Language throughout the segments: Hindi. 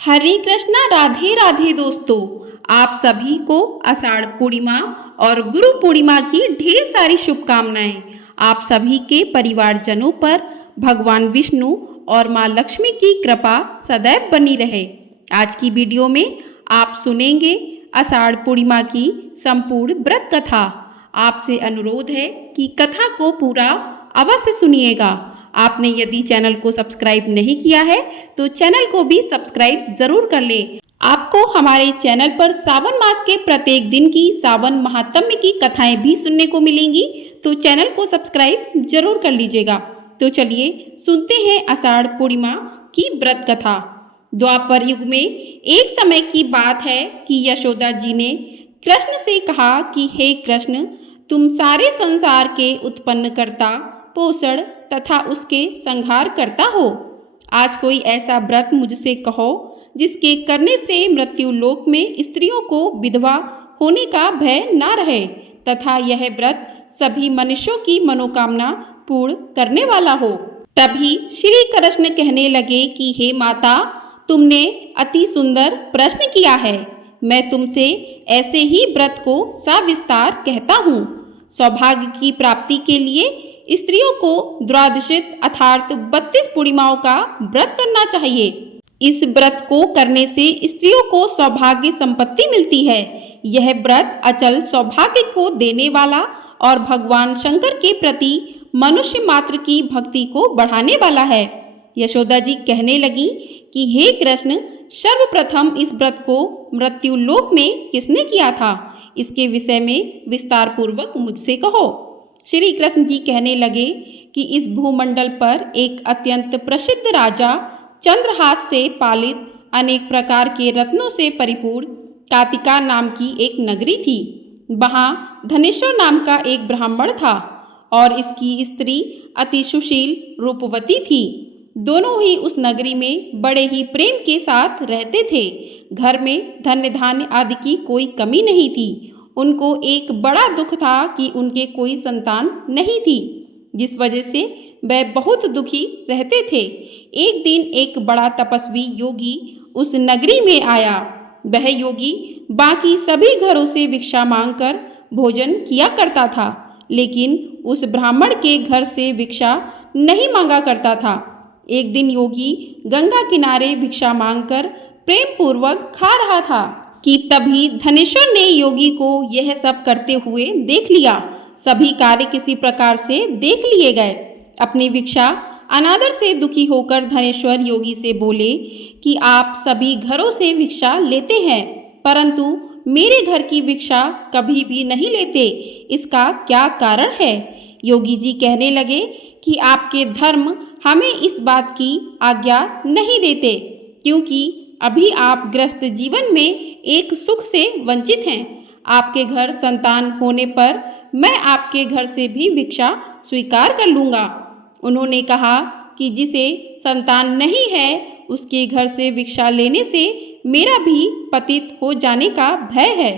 हरे कृष्णा, राधे राधे दोस्तों। आप सभी को आषाढ़ पूर्णिमा और गुरु पूर्णिमा की ढेर सारी शुभकामनाएं। आप सभी के परिवारजनों पर भगवान विष्णु और माँ लक्ष्मी की कृपा सदैव बनी रहे। आज की वीडियो में आप सुनेंगे आषाढ़ पूर्णिमा की संपूर्ण व्रत कथा। आपसे अनुरोध है कि कथा को पूरा अवश्य सुनिएगा। आपने यदि चैनल को सब्सक्राइब नहीं किया है तो चैनल को भी सब्सक्राइब जरूर कर लें। आपको हमारे चैनल पर सावन मास के प्रत्येक दिन की सावन महात्म्य की कथाएं भी सुनने को मिलेंगी, तो चैनल को सब्सक्राइब जरूर कर लीजिएगा। तो चलिए सुनते हैं आषाढ़ पूर्णिमा की व्रत कथा। द्वापर युग में एक समय की बात है कि यशोदा जी ने कृष्ण से कहा कि हे कृष्ण, तुम सारे संसार के उत्पन्नकर्ता, पोषण तथा उसके संहार करता हो। आज कोई ऐसा व्रत मुझसे कहो जिसके करने से मृत्यु लोक में स्त्रियों को विधवा होने का भय ना रहे तथा यह व्रत सभी मनुष्यों की मनोकामना पूर्ण करने वाला हो। तभी श्री कृष्ण कहने लगे कि हे माता, तुमने अति सुंदर प्रश्न किया है। मैं तुमसे ऐसे ही व्रत को सविस्तार कहता हूँ। सौभाग्य की प्राप्ति के लिए स्त्रियों को द्वादशित अर्थात 32 पूर्णिमाओं का व्रत करना चाहिए। इस व्रत को करने से स्त्रियों को सौभाग्य संपत्ति मिलती है। यह व्रत अचल सौभाग्य को देने वाला और भगवान शंकर के प्रति मनुष्य मात्र की भक्ति को बढ़ाने वाला है। यशोदा जी कहने लगी कि हे कृष्ण, सर्वप्रथम इस व्रत को मृत्यु लोक में किसने किया था, इसके विषय में विस्तार पूर्वक मुझसे कहो। श्री कृष्ण जी कहने लगे कि इस भूमंडल पर एक अत्यंत प्रसिद्ध राजा चंद्रहास से पालित अनेक प्रकार के रत्नों से परिपूर्ण कातिका नाम की एक नगरी थी। वहाँ धनेश्वर नाम का एक ब्राह्मण था और इसकी स्त्री अति सुशील रूपवती थी। दोनों ही उस नगरी में बड़े ही प्रेम के साथ रहते थे। घर में धन्य धान्य आदि की कोई कमी नहीं थी। उनको एक बड़ा दुख था कि उनके कोई संतान नहीं थी, जिस वजह से वे बहुत दुखी रहते थे। एक दिन एक बड़ा तपस्वी योगी उस नगरी में आया। वह योगी बाकी सभी घरों से भिक्षा मांगकर भोजन किया करता था, लेकिन उस ब्राह्मण के घर से भिक्षा नहीं मांगा करता था। एक दिन योगी गंगा किनारे भिक्षा मांगकर प्रेम पूर्वक खा रहा था कि तभी धनेश्वर ने योगी को यह सब करते हुए देख लिया। सभी कार्य किसी प्रकार से देख लिए गए। अपनी भिक्षा अनादर से दुखी होकर धनेश्वर योगी से बोले कि आप सभी घरों से भिक्षा लेते हैं, परंतु मेरे घर की भिक्षा कभी भी नहीं लेते। इसका क्या कारण है? योगी जी कहने लगे कि आपके धर्म हमें इस बात की आज्ञा नहीं देते, क्योंकि अभी आप गृहस्थ जीवन में एक सुख से वंचित हैं। आपके घर संतान होने पर मैं आपके घर से भी भिक्षा स्वीकार कर लूँगा। उन्होंने कहा कि जिसे संतान नहीं है उसके घर से भिक्षा लेने से मेरा भी पतित हो जाने का भय है।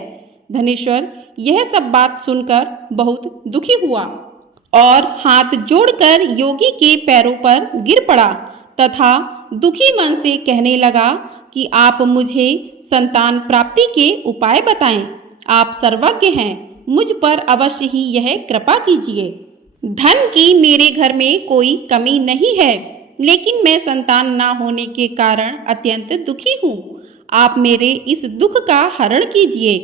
धनेश्वर यह सब बात सुनकर बहुत दुखी हुआ और हाथ जोड़कर योगी के पैरों पर गिर पड़ा तथा दुखी मन से कहने लगा कि आप मुझे संतान प्राप्ति के उपाय बताएं। आप सर्वज्ञ हैं, मुझ पर अवश्य ही यह कृपा कीजिए। धन की मेरे घर में कोई कमी नहीं है, लेकिन मैं संतान ना होने के कारण अत्यंत दुखी हूँ। आप मेरे इस दुख का हरण कीजिए।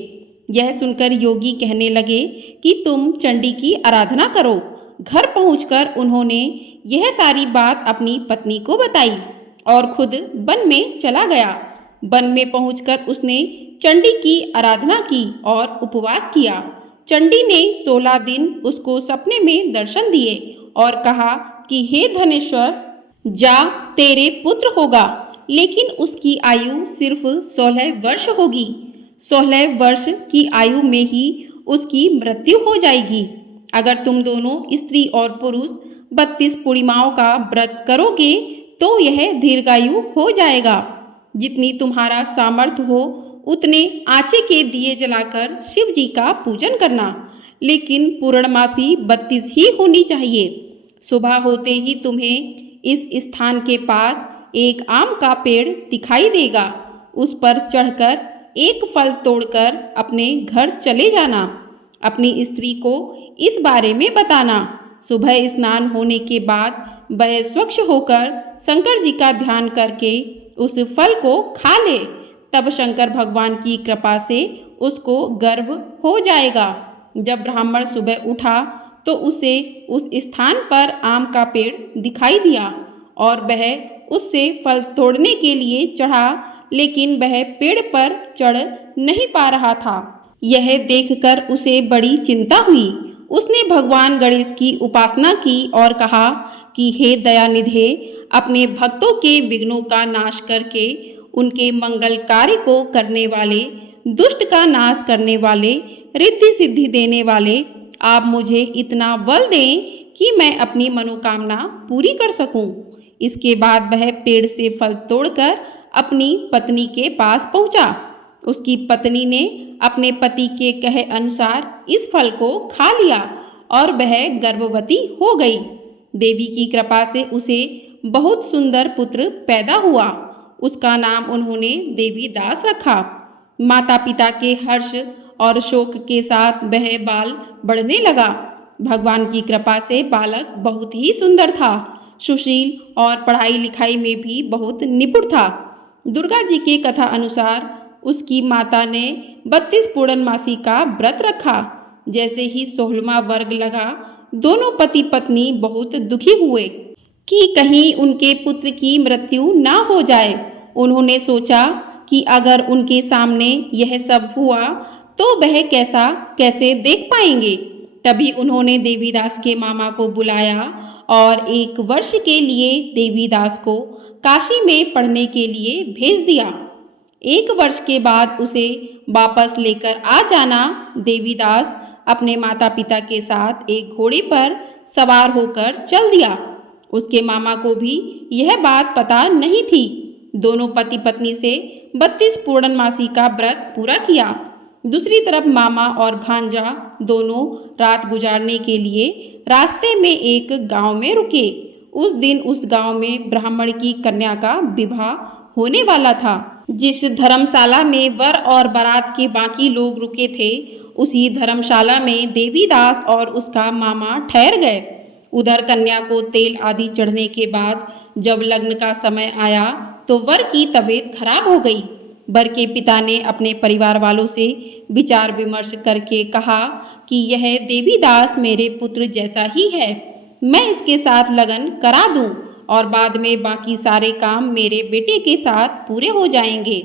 यह सुनकर योगी कहने लगे कि तुम चंडी की आराधना करो। घर पहुंचकर उन्होंने यह सारी बात अपनी पत्नी को बताई और खुद वन में चला गया। वन में पहुंचकर उसने चंडी की आराधना की और उपवास किया। चंडी ने 16 दिन उसको सपने में दर्शन दिए और कहा कि हे धनेश्वर, जा, तेरे पुत्र होगा, लेकिन उसकी आयु सिर्फ 16 वर्ष होगी। 16 वर्ष की आयु में ही उसकी मृत्यु हो जाएगी। अगर तुम दोनों स्त्री और पुरुष 32 पूर्णिमाओं का व्रत करोगे तो यह दीर्घायु हो जाएगा। जितनी तुम्हारा सामर्थ्य हो उतने आँचे के दिए जलाकर शिव जी का पूजन करना, लेकिन पूर्णमासी 32 ही होनी चाहिए। सुबह होते ही तुम्हें इस स्थान के पास एक आम का पेड़ दिखाई देगा। उस पर चढ़कर एक फल तोड़कर अपने घर चले जाना। अपनी स्त्री को इस बारे में बताना। सुबह स्नान होने के बाद वह स्वच्छ होकर शंकर जी का ध्यान करके उस फल को खा ले। तब शंकर भगवान की कृपा से उसको गर्व हो जाएगा। जब ब्राह्मण सुबह उठा तो उसे उस स्थान पर आम का पेड़ दिखाई दिया और वह उससे फल तोड़ने के लिए चढ़ा, लेकिन वह पेड़ पर चढ़ नहीं पा रहा था। यह देखकर उसे बड़ी चिंता हुई। उसने भगवान गणेश की उपासना की और कहा कि हे दयानिधे, अपने भक्तों के विघ्नों का नाश करके उनके मंगल कार्य को करने वाले, दुष्ट का नाश करने वाले, रिद्धि सिद्धि देने वाले, आप मुझे इतना बल दें कि मैं अपनी मनोकामना पूरी कर सकूं। इसके बाद वह पेड़ से फल तोड़कर अपनी पत्नी के पास पहुंचा। उसकी पत्नी ने अपने पति के कहे अनुसार इस फल को खा लिया और वह गर्भवती हो गई। देवी की कृपा से उसे बहुत सुंदर पुत्र पैदा हुआ। उसका नाम उन्होंने देवीदास रखा। माता पिता के हर्ष और शोक के साथ वह बाल बढ़ने लगा। भगवान की कृपा से बालक बहुत ही सुंदर था, सुशील और पढ़ाई लिखाई में भी बहुत निपुण था। दुर्गा जी के कथा अनुसार उसकी माता ने 32 पूर्णमासी का व्रत रखा। जैसे ही 16वां वर्ग लगा, दोनों पति पत्नी बहुत दुखी हुए कि कहीं उनके पुत्र की मृत्यु ना हो जाए। उन्होंने सोचा कि अगर उनके सामने यह सब हुआ तो वह कैसे देख पाएंगे। तभी उन्होंने देवीदास के मामा को बुलाया और 1 वर्ष के लिए देवीदास को काशी में पढ़ने के लिए भेज दिया। 1 वर्ष के बाद उसे वापस लेकर आ जाना। देवीदास अपने माता पिता के साथ एक घोड़े पर सवार होकर चल दिया। उसके मामा को भी यह बात पता नहीं थी। दोनों पति पत्नी से 32 पूर्णमासी का व्रत पूरा किया। दूसरी तरफ मामा और भांजा दोनों रात गुजारने के लिए रास्ते में एक गांव में रुके। उस दिन उस गांव में ब्राह्मण की कन्या का विवाह होने वाला था। जिस धर्मशाला में वर और बारात के बाकी लोग रुके थे, उसी धर्मशाला में देवीदास और उसका मामा ठहर गए। उधर कन्या को तेल आदि चढ़ने के बाद जब लग्न का समय आया तो वर की तबीयत खराब हो गई। वर के पिता ने अपने परिवार वालों से विचार विमर्श करके कहा कि यह देवीदास मेरे पुत्र जैसा ही है, मैं इसके साथ लगन करा दूं और बाद में बाकी सारे काम मेरे बेटे के साथ पूरे हो जाएंगे।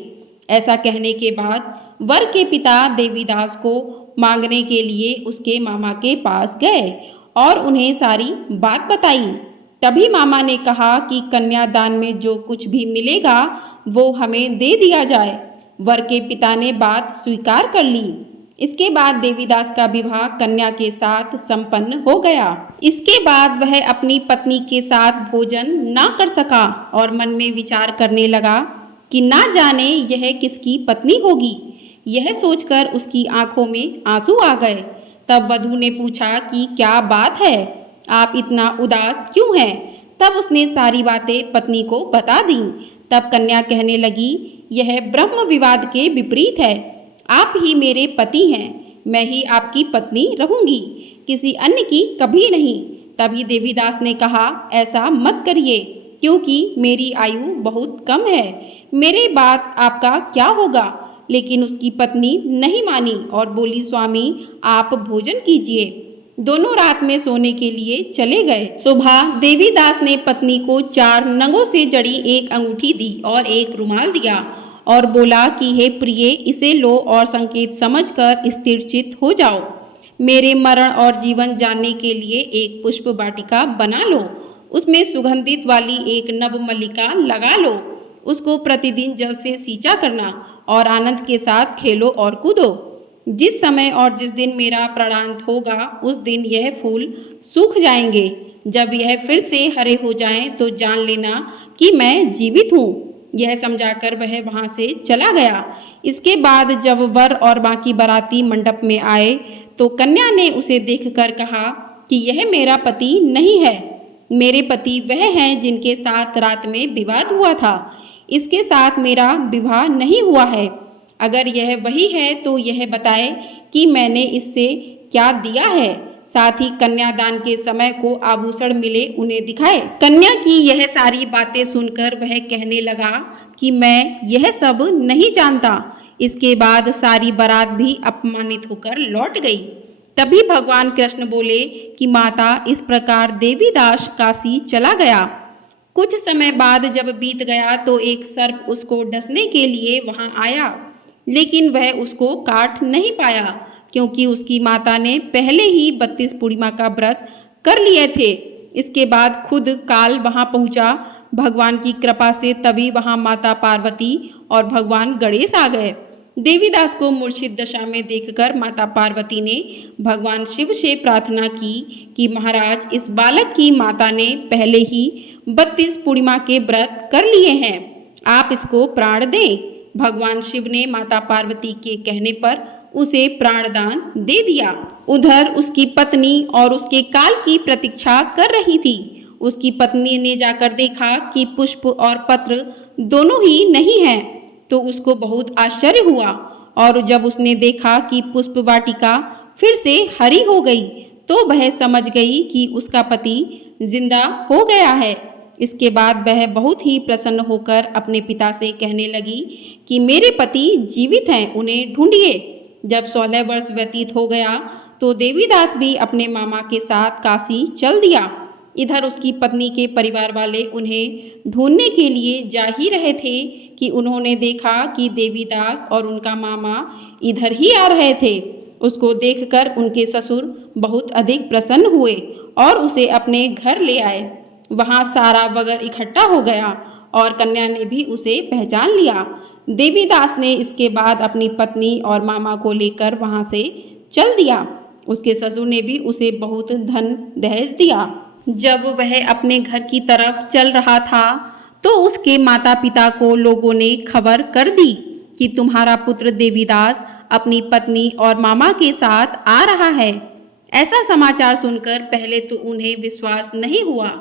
ऐसा कहने के बाद वर के पिता देवीदास को मांगने के लिए उसके मामा के पास गए और उन्हें सारी बात बताई। तभी मामा ने कहा कि कन्यादान में जो कुछ भी मिलेगा वो हमें दे दिया जाए। वर के पिता ने बात स्वीकार कर ली। इसके बाद देवीदास का विवाह कन्या के साथ संपन्न हो गया। इसके बाद वह अपनी पत्नी के साथ भोजन ना कर सका और मन में विचार करने लगा कि ना जाने यह किसकी पत्नी होगी। यह सोचकर उसकी आंखों में आंसू आ गए। तब वधू ने पूछा कि क्या बात है, आप इतना उदास क्यों हैं? तब उसने सारी बातें पत्नी को बता दी। तब कन्या कहने लगी, यह ब्रह्म विवाद के विपरीत है। आप ही मेरे पति हैं, मैं ही आपकी पत्नी रहूंगी, किसी अन्य की कभी नहीं। तभी देवीदास ने कहा, ऐसा मत करिए, क्योंकि मेरी आयु बहुत कम है, मेरे बाद आपका क्या होगा। लेकिन उसकी पत्नी नहीं मानी और बोली, स्वामी आप भोजन कीजिए। दोनों रात में सोने के लिए चले गए। सुबह देवीदास ने पत्नी को 4 नगों से जड़ी एक अंगूठी दी और एक रुमाल दिया और बोला कि हे प्रिय, इसे लो और संकेत समझकर स्थिरचित हो जाओ। मेरे मरण और जीवन जानने के लिए एक पुष्प वाटिका बना लो, उसमें सुगंधित वाली एक नव मल्लिका लगा लो। उसको प्रतिदिन जल से सींचा करना और आनंद के साथ खेलो और कूदो। जिस समय और जिस दिन मेरा प्राणांत होगा उस दिन यह फूल सूख जाएंगे। जब यह फिर से हरे हो जाएं तो जान लेना कि मैं जीवित हूँ। यह समझाकर वह वहाँ से चला गया। इसके बाद जब वर और बाकी बाराती मंडप में आए तो कन्या ने उसे देखकर कहा कि यह मेरा पति नहीं है, मेरे पति वह हैं जिनके साथ रात में विवाद हुआ था। इसके साथ मेरा विवाह नहीं हुआ है। अगर यह वही है तो यह बताए कि मैंने इससे क्या दिया है, साथ ही कन्यादान के समय को आभूषण मिले उन्हें दिखाए। कन्या की यह सारी बातें सुनकर वह कहने लगा कि मैं यह सब नहीं जानता। इसके बाद सारी बारात भी अपमानित होकर लौट गई। तभी भगवान कृष्ण बोले कि माता, इस प्रकार देवीदास काशी चला गया। कुछ समय बाद जब बीत गया तो एक सर्प उसको डसने के लिए वहां आया, लेकिन वह उसको काट नहीं पाया, क्योंकि उसकी माता ने पहले ही 32 पूर्णिमा का व्रत कर लिए थे। इसके बाद खुद काल वहां पहुंचा। भगवान की कृपा से तभी वहां माता पार्वती और भगवान गणेश आ गए। देवीदास को मूर्छित दशा में देखकर माता पार्वती ने भगवान शिव से प्रार्थना की कि महाराज, इस बालक की माता ने पहले ही 32 पूर्णिमा के व्रत कर लिए हैं, आप इसको प्राण दें। भगवान शिव ने माता पार्वती के कहने पर उसे प्राणदान दे दिया। उधर उसकी पत्नी और उसके काल की प्रतीक्षा कर रही थी। उसकी पत्नी ने जाकर देखा कि पुष्प और पत्र दोनों ही नहीं हैं, तो उसको बहुत आश्चर्य हुआ। और जब उसने देखा कि पुष्प वाटिका फिर से हरी हो गई तो वह समझ गई कि उसका पति जिंदा हो गया है। इसके बाद वह बहुत ही प्रसन्न होकर अपने पिता से कहने लगी कि मेरे पति जीवित हैं, उन्हें ढूंढिए। जब 16 वर्ष व्यतीत हो गया तो देवीदास भी अपने मामा के साथ काशी चल दिया। इधर उसकी पत्नी के परिवार वाले उन्हें ढूंढने के लिए जा ही रहे थे कि उन्होंने देखा कि देवीदास और उनका मामा इधर ही आ रहे थे। उसको देखकर उनके ससुर बहुत अधिक प्रसन्न हुए और उसे अपने घर ले आए। वहां सारा वगर इकट्ठा हो गया और कन्या ने भी उसे पहचान लिया। देवीदास ने इसके बाद अपनी पत्नी और मामा को लेकर वहां से चल दिया। उसके ससुर ने भी उसे बहुत धन दहेज दिया। जब वह अपने घर की तरफ चल रहा था तो उसके माता पिता को लोगों ने खबर कर दी कि तुम्हारा पुत्र देवीदास अपनी पत्नी और मामा के साथ आ रहा है। ऐसा समाचार सुनकर पहले तो उन्हें विश्वास नहीं हुआ,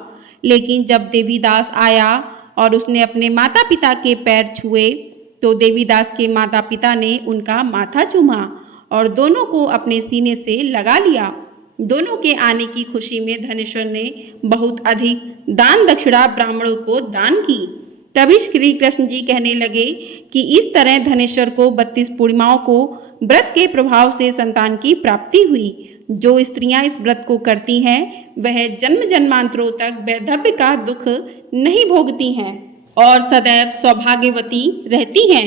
लेकिन जब देवीदास आया और उसने अपने माता पिता के पैर छुए तो देवीदास के माता पिता ने उनका माथा चूमा और दोनों को अपने सीने से लगा लिया। दोनों के आने की खुशी में धनेश्वर ने बहुत अधिक दान दक्षिणा ब्राह्मणों को दान की। तभी श्री कृष्ण जी कहने लगे कि इस तरह धनेश्वर को 32 पूर्णिमाओं को व्रत के प्रभाव से संतान की प्राप्ति हुई। जो स्त्रियां इस व्रत को करती हैं वह जन्म जन्मांतरों तक वैधव्य का दुख नहीं भोगती हैं और सदैव सौभाग्यवती रहती हैं।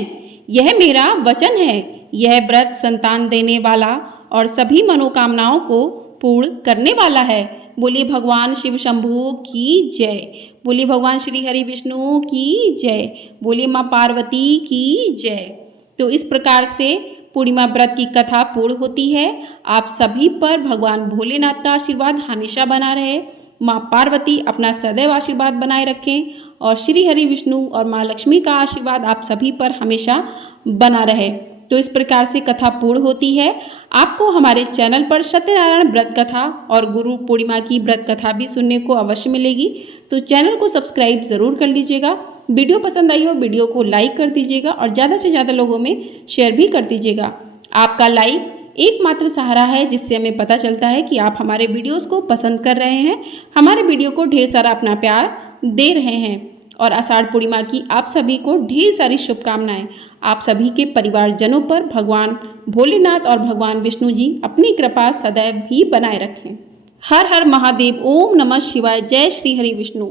यह मेरा वचन है। यह व्रत संतान देने वाला और सभी मनोकामनाओं को पूर्ण करने वाला है। बोलिए भगवान शिव शंभू की जय। बोलिए भगवान श्री हरि विष्णु की जय। बोलिए माँ पार्वती की जय। तो इस प्रकार से पूर्णिमा व्रत की कथा पूर्ण होती है। आप सभी पर भगवान भोलेनाथ का आशीर्वाद हमेशा बना रहे। माँ पार्वती अपना सदैव आशीर्वाद बनाए रखें और श्री हरि विष्णु और माँ लक्ष्मी का आशीर्वाद आप सभी पर हमेशा बना रहे। तो इस प्रकार से कथा पूर्ण होती है। आपको हमारे चैनल पर सत्यनारायण व्रत कथा और गुरु पूर्णिमा की व्रत कथा भी सुनने को अवश्य मिलेगी। तो चैनल को सब्सक्राइब ज़रूर कर लीजिएगा। वीडियो पसंद आई हो वीडियो को लाइक कर दीजिएगा और ज़्यादा से ज़्यादा लोगों में शेयर भी कर दीजिएगा। आपका लाइक एकमात्र सहारा है जिससे हमें पता चलता है कि आप हमारे वीडियोज़ को पसंद कर रहे हैं, हमारे वीडियो को ढेर सारा अपना प्यार दे रहे हैं। और आषाढ़ पूर्णिमा की आप सभी को ढेर सारी शुभकामनाएं। आप सभी के परिवारजनों पर भगवान भोलेनाथ और भगवान विष्णु जी अपनी कृपा सदैव भी बनाए रखें। हर हर महादेव। ओम नमः शिवाय। जय श्री हरि विष्णु।